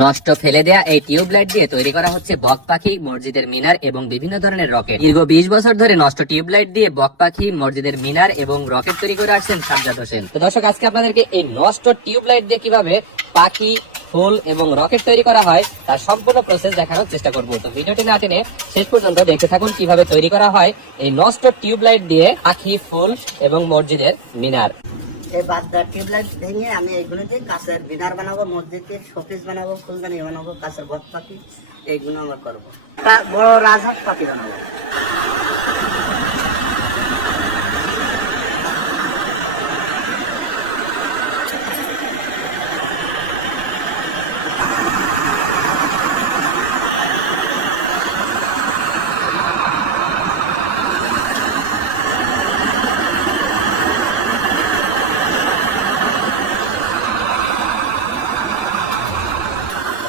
নষ্ট ফেলে দেয়া এই টিউবলাইট দিয়ে তৈরি করা হচ্ছে বক পাখি, মসজিদের মিনার এবং বিভিন্ন ধরনের রকেট। দীর্ঘ 20 বছর ধরে নষ্ট টিউবলাইট দিয়ে বক পাখি, মসজিদের মিনার এবং রকেট তৈরি করে আসছেন সাজ্জাদ হোসেন। তো দর্শক, আজকে আপনাদেরকে এই নষ্ট টিউবলাইট দিয়ে কিভাবে পাখি, ফুল এবং রকেট তৈরি করা হয় তার সম্পূর্ণ প্রসেস দেখানোর চেষ্টা করব। তো ভিডিওটি না টেনে শেষ পর্যন্ত দেখতে থাকুন কিভাবে তৈরি করা হয় এই নষ্ট টিউবলাইট দিয়ে পাখি, ফুল এবং মসজিদের মিনার। এই বাদদার টিউবলাইট ভেঙে আমি এইগুলো দিয়ে কাঁচের মিনার বানাবো, মসজিদকে শোপিস বানাবো, ফুলদানি বানাবো, কাঁচের বক পাখি এইগুলো আমার করবো। বড় রাজহাঁস পাখি বানাবো।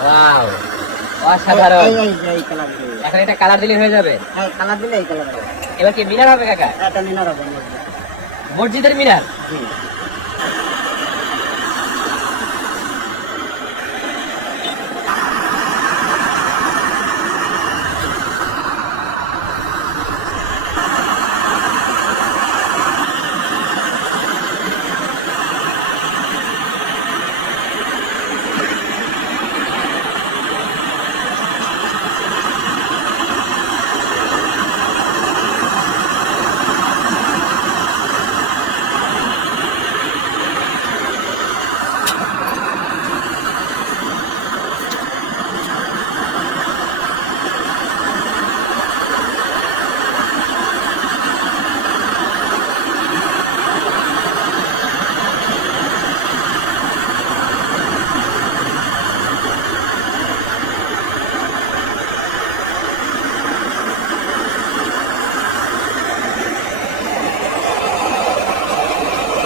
ওয়াও, অসাধারণ। এই কালার দিয়ে এখন এটা কালার দিলে হয়ে যাবে? হ্যাঁ, কালার দিলে এই কালার হবে। এবার কি মিনার হবে কাকা? এটা মিনার হবে মসজিদ। মসজিদের মিনার? জি।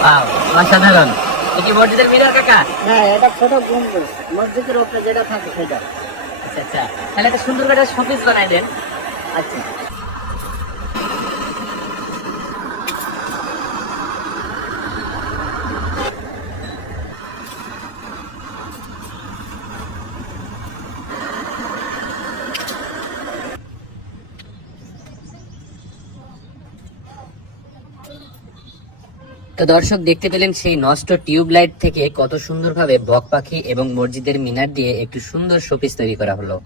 ওয়াও, অসাধারণ। এটা কি মসজিদের মিনার কাকা? হ্যাঁ, এটা ছোট গম্বুজ, মসজিদের উপরে যেটা থাকে সেটা। আচ্ছা আচ্ছা, তাহলে একটা সুন্দর করে শোপিস বানাই দেন। আচ্ছা। তো দর্শক, দেখতে পেলেন সেই নষ্ট টিউবলাইট থেকে কত সুন্দরভাবে বক পাখি এবং মসজিদের মিনার দিয়ে একটু সুন্দর শোপিস তৈরি করা হলো।